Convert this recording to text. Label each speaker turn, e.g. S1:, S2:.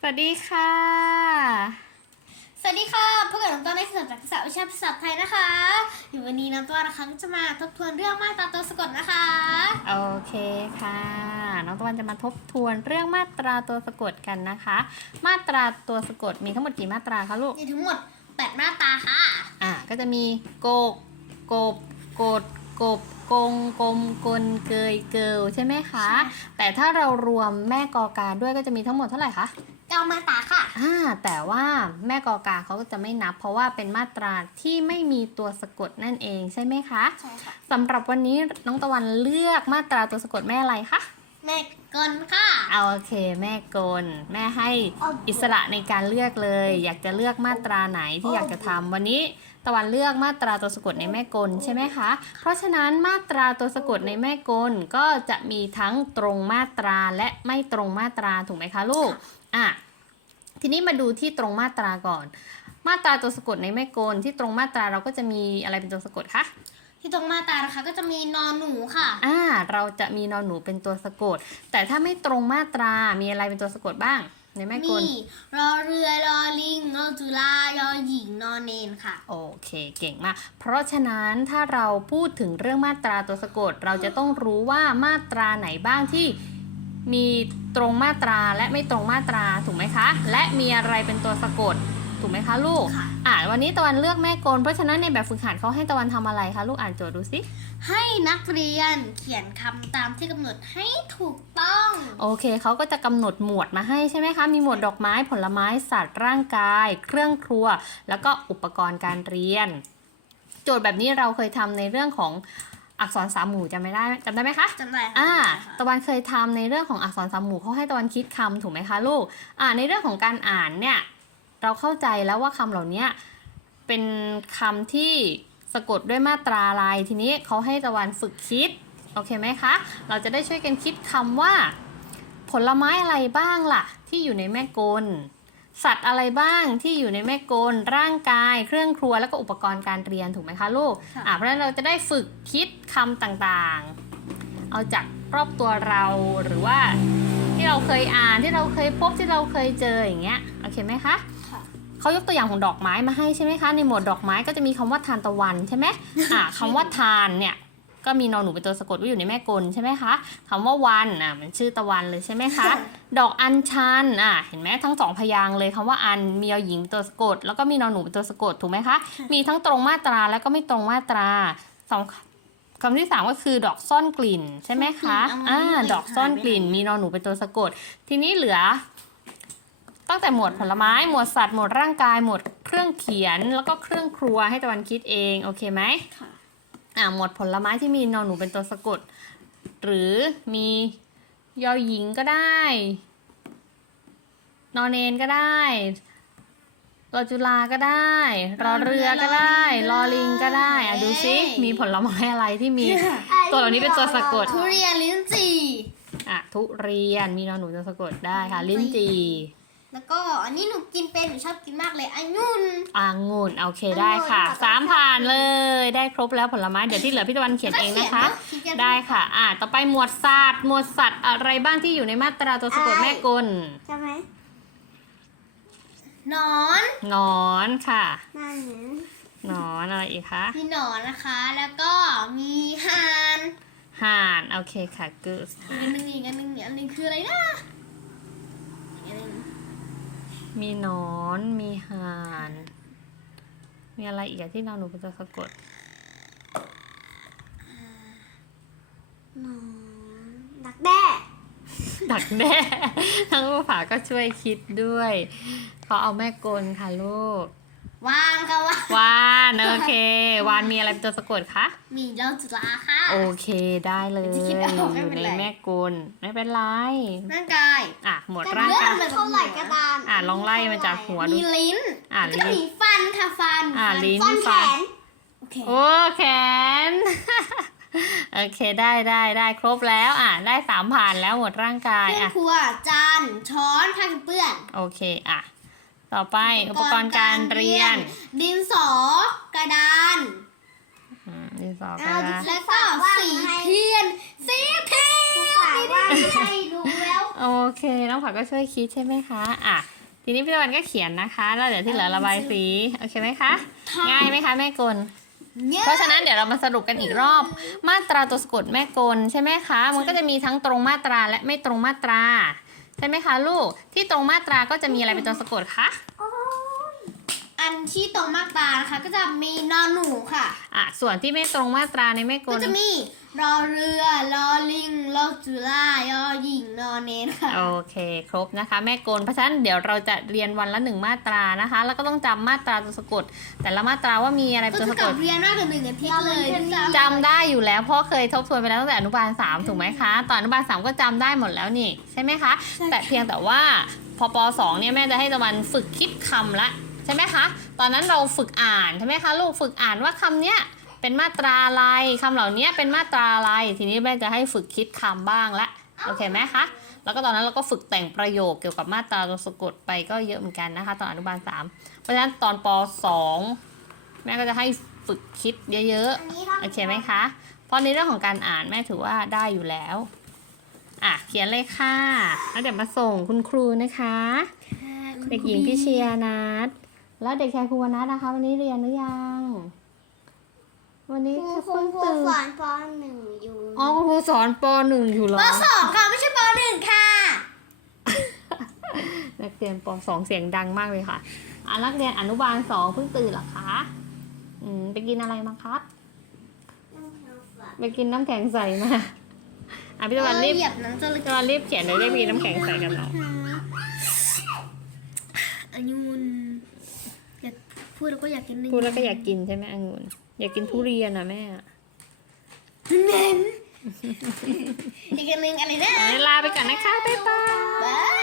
S1: สวัสดีค่ะ
S2: สวัสดีค่ะพวกเราน้องต้นในส่วนจากภาษาวิชาภาษาไทยนะคะ อยู่วันนี้น้องต้นนะคะก็จะมาทบทวนเรื่องมาตราตัวสะกดนะคะ
S1: โอเคค่ะ น้องตะวันจะมาทบทวนเรื่องมาตราตัวสะกดกันนะคะ มาตราตัวสะกดมีทั้งหมดกี่มาตราคะลูก
S2: มีทั้งหมดแปดมาตราค่ะ
S1: อะก็จะมีโกกกบกดกบ กงกลมกลเกยเกิลใช่ไหมคะ แต่ถ้าเรารวมแม่กอกาด้วยก็จะมีทั้งหมดเท่าไหร่คะ
S2: เก้ามาตราค่ะ
S1: อ่าแต่ว่าแม่กอกาเขาก็จะไม่นับ เพราะว่าเป็นมาตราที่ไม่มีตัวสะกดนั่นเองใช่ไหมคะ
S2: ใช่ค่ะ
S1: สำหรับวันนี้น้องตะวันเลือกมาตราตัวสะกดแม่อะไรคะ
S2: แม่กลค่ะ
S1: เอาโอเคแม่กลแม่ให้อิสระในการเลือกเลย อยากจะเลือกมาตราไหนที่อยากจะทำวันนี้ตะวันเลือกมาตราตัวสะกดในแม่กลใช่ไหมคะ เพราะฉะนั้นมาตราตัวสะกดในแม่กลก็จะมีทั้งตรงมาตราและไม่ตรงมาตราถูกไหมคะลูกอะทีนี้มาดูที่ตรงมาตราก่อน มาตราตัวสะกดในแม่กลที่ตรงมาตราเราก็จะมีอะไรเป็นตัวสะกดคะ
S2: ที่ตรงมาตรานะคะก็จะมีนอนหนูค่ะ
S1: อ่า เราจะมีนอนหนูเป็นตัวสะกด แต่ถ้าไม่ตรงมาตรา มีอะไรเป็นตัวสะกดบ้าง ในแม่ก
S2: มี
S1: ล
S2: รอเรือรอลิงรอจุฬายอหญิงนอนเนนค่ะ
S1: โอเค เก่งมาก เพราะฉะนั้นถ้าเราพูดถึงเรื่องมาตราตัวสะกด เราจะต้องรู้ว่ามาตราไหนบ้างที่มีตรงมาตราและไม่ตรงมาตราถูกไหมคะ และมีอะไรเป็นตัวสะกด ถูกไหมคะลูก
S2: ค่ะ
S1: อ่าวันนี้ตะวันเลือกแม่กลเพราะฉะนั้นในแบบฝึกหัดเขาให้ตะวันทำอะไรคะลูกอ่านโจทย์ดูสิ
S2: ให้นักเรียนเขียนคำตามที่กำหนดให้ถูกต้อง
S1: โอเคเขาก็จะกำหนดหมวดมาให้ใช่ไหมคะ มีหมวดดอกไม้ผลไม้สัตว์ร่างกาย เครื่องครัว แล้วก็อุปกรณ์การเรียน โจทย์แบบนี้เราเคยทำในเรื่องของอักษรสามหมู่จำไม่ได้จำได้ไหมคะ
S2: จำได้ค่ะ
S1: อ่า
S2: จำได้ค่ะ
S1: ตะวันเคยทำในเรื่องของอักษรสามหมู่เขาให้ตะวันคิดคำถูกไหมคะลูก อ่า ในเรื่องของการอ่านเนี่ย เราเข้าใจแล้วว่าคำเหล่านี้เป็นคำที่สะกดด้วยมาตราลายทีนี้เขาให้ตะวันฝึกคิดโอเคไหมคะ เราจะได้ช่วยกันคิดคำว่า ผลไม้อะไรบ้างล่ะ ที่อยู่ในแม่กลสัตว์อะไรบ้างที่อยู่ในแม่กลร่างกาย เครื่องครัวแล้วก็อุปกรณ์การเรียนถูกไหมคะลูก
S2: ค่ะ
S1: อ่าเพราะฉะนั้นเราจะได้ฝึกคิดคำต่างๆ เอาจากรอบตัวเราหรือว่าที่เราเคยอ่านที่เราเคยพบที่เราเคยเจออย่างเงี้ยโอเคไหมคะ
S2: ค่ะ
S1: เขายกตัวอย่างของดอกไม้มาให้ใช่ไหมคะ ในหมวดดอกไม้ก็จะมีคำว่าทานตะวันใช่ไหมอ่าคำว่าทานเนี่ยก็มีนอนหนูเป็นตัวสะกดไว้อยู่ในแม่กลใช่ไหมคะคำว่าวันอะมันชื่อตะวันเลยใช่ไหมคะ ดอกอัญชันอะเห็นไหมทั้งสองพยางค์เลยคำว่าอันมียอหญิงเป็นตัวสะกด แล้วก็มีนอนหนูเป็นตัวสะกดถูกไหมคะ มีทั้งตรงมาตราแล้วก็ไม่ตรงมาตราสองคำที่สามก็คือดอกซ่อนกลิ่นใช่ไหมคะ
S2: ซ่อนกลิ่น
S1: อ่า
S2: เอาไว้
S1: ดอกซ่อนกลิ่น มีนอนหนูเป็นตัวสะกด ทีนี้เหลือ ตั้งแต่หมวดผลไม้ หมวดสัตว์ หมวดร่างกาย หมวดเครื่องเขียน แล้วก็เครื่องครัวให้ตะวันคิดเอง โอเคไหม
S2: ค่ะ
S1: อ่าหมวดผลไม้ที่มีนอนหนูเป็นตัวสะกด หรือมียอหญิงก็ได้ นอนเนนก็ได้รอจุฬาก็ได้ รอเรือก็ได้ รอลิงก็ได้อะดูซิ มีผลไม้อะไรที่มี ตัวเหล่านี้เป็นตัวสะกด
S2: ทุเรียนลิ้นจี่
S1: อะทุเรียนมีนอนหนูตัวสะกดได้ค่ะ ลิ้นจี่
S2: แล้วก็อันนี้หนูกินเป็นหนูชอบกินมากเลยองุ่น
S1: อางุ่นโอเคได้ค่ะ
S2: องุ่นค่ะ
S1: สามผ่านเลยได้ครบแล้วผลไม้เดี๋ยวที่เหลือพี่ตะวันเขียนเองนะคะ
S2: เขียนเนอะ
S1: ได้ค่ะ อะต่อไปหมวดสัตว์หมวดสัตว์อะไรบ้างที่อยู่ในมาตราตัวสะกดแม่กล
S3: ใช่ไหม
S2: หนอน
S1: หนอนค่ะ
S3: นั่นเหมือน
S1: หนอนอะไรอีกคะ
S2: มีหนอนนะคะ แล้วก็มีห่าน
S1: ห่านโอเคค่ะ goose
S2: อีกอันหนึงอีกอันหนึงอีกอันหนึงคืออะไรนะอีกอันหนึ่ง
S1: มีหนอน มีห่าน มีอะไรอีกอะที่เราหนูเป็นตัวสะกด
S3: หนอน ดักแด้
S1: ดักแด้ทั้งผู้ฝาก็ช่วยคิดด้วยเขาเอาแม่กลค่ะลูก
S2: วางค่ะวาง
S1: วานโอเค วานมีอะไรเป็นตัวสะกดคะ
S2: มีเจ้าจุฬาค่ะ
S1: โอเคได้เลย
S2: จะคิดไม่ออกไม่
S1: อ
S2: เป็น
S1: ยู่
S2: ไร
S1: ในแม่กลไม่เป็นไร
S2: ร่างกาย
S1: อะหมวด
S3: แต่
S1: ร่าง
S3: เลื่อกา
S1: นย
S3: มันเท่าไหร่ก็ตาม
S1: อะลองไล่มาจากหัวดู
S2: มีลิ้น
S1: อะ
S2: แล้วก็
S1: ลิ้น
S2: มีฟันค่ะฟัน
S1: อะ
S2: ฟั
S1: ลิ้น
S3: ฟันแขน
S2: โอเค
S1: โอ้แขน โอเคได้ได้ได้ครบแล้วอะได้สามผ่านแล้วหมวดร่างกาย
S2: เครื่อง
S1: อะ
S2: ครัวจานช้อนผ้ากันเปื้อน
S1: โอเคอะ ต่อไปอุปกรณ์การเรียน
S2: ดินสอกระดาน
S1: อืมดินสอก็
S3: เอาดิ
S1: ได้
S3: นสอ
S2: แล้วก็สีเทียนสีเทียน
S3: ฝากว่าให้ดูแล้ว
S1: โอเคน้องผักก็ช่วยคิดใช่ไหมคะอะทีนี้พี่ตะวันก็เขียนนะคะแล้วเดี๋ยวที่เหลือระบายสีโอเคไหมคะง่ายไหมคะแม่กล
S2: เนี่ย
S1: เพราะฉะนั้นเดี๋ยวเรามาสรุปกันอีกรอบ มาตราตัวสะกดแม่กลใช่ไหมคะ มันก็จะมีทั้งตรงมาตราและไม่ตรงมาตรา ใช่ไหมคะลูก ที่ตรงมาตราก็จะมีอะไรเป็นตัวสะกดคะ
S2: นที่ตรงมาตรานะคะ ก็จะมีนอนหนูค่ะ
S1: อะส่วนที่ไม่ตรงมาตราในแม่ก
S2: ก็
S1: ล
S2: จะมีรอเรือรอลิงรอจุฬายอหญิงนอนเนนค่ะ
S1: โอเค ครบนะคะ แม่กลเพราะฉะนั้นเดี๋ยวเราจะเรียนวันละหนึ่งมาตรานะคะ แล้วก็ต้องจำมาตราตัวสะกด แต่ละมาตราว่ามีอะไร
S2: ก็
S1: เป็นตัว
S2: จะ
S1: สะ
S2: ก
S1: ก
S2: ลั
S1: ด
S2: บเรียนมากกว่าหนึ่งอาทิตย์เลยที่จะ
S1: จำได้อยู่แล้วเพราะเคยทบทวนไปแล้วตั้งแต่อนุบาล3ถูกไหมคะตอนอนุบาล3ก็จำได้หมดแล้วนี่ใช่ไหมคะ แต่เพียงแต่ว่าพอปสองเนี่ยแม่จะให้ตะวันฝึกคิดคำละใช่ไหมคะ ตอนนั้นเราฝึกอ่านใช่ไหมคะลูกฝึกอ่านว่าคำเนี้ยเป็นมาตราอะไรคำเหล่านี้เป็นมาตราอะไร ทีนี้แม่จะให้ฝึกคิดคำบ้างละโอเคไหมคะแล้วก็ตอนนั้นเราก็ฝึกแต่งประโยคเกี่ยวกับมาตราตัวสะกดไปก็เยอะเหมือนกันนะคะ ตอนอนุบาล 3 เพราะฉะนั้นตอนปสองแม่ก็จะให้ฝึกคิดเยอะๆ
S3: อันนี้ต้อง
S1: โอเคไหมคะเพราะในเรื่องของการอ่านแม่ถือว่าได้อยู่แล้วอะเขียนเลยค่ะแล้วเดี๋ยวมาส่งคุณครูนะคะ เด็กหญิงพิเชียนัท แล้วเด็กชายภูวนัทนะคะ วันนี้เรียนหรือยัง วันนี้
S3: ครูครู
S1: เพิ่ง
S3: ครู
S1: ตื่น
S3: สอนปหนึ่งอยู่
S1: อ๋อคุณครูสอนปหนึ่งอยู่เหรอ
S2: ปสองค่ะไม่ใช่ปหนึ่งค่ะ
S1: นักเรียนปสองเสียงดังมากเลยค่ะอะนักเรียนอนุบาลสองเพิ่งตื่นเหรอคะอืมไปกินอะไรมาครับ ไปกินน้ำแข็งใสมาอะพี่ตะวันรีบ
S2: เหยียบน้ำจระ
S1: พี่ตะวันรีบเขียนเลยได้มีน้ำแข็งใสกันเนาะ
S2: อันยุนอยาก พูดแล้วก็อยากกินหนึ่ง
S1: พูดแล้วก็อยากกินใช่ไหมองุ่นอยากกินทุเรียนนะแม่
S2: มันเหม็นอีกอันหนึ่งอะไรนะ
S1: เอาลาไปก่อนนะคะ บ๊ายบาย
S2: บาย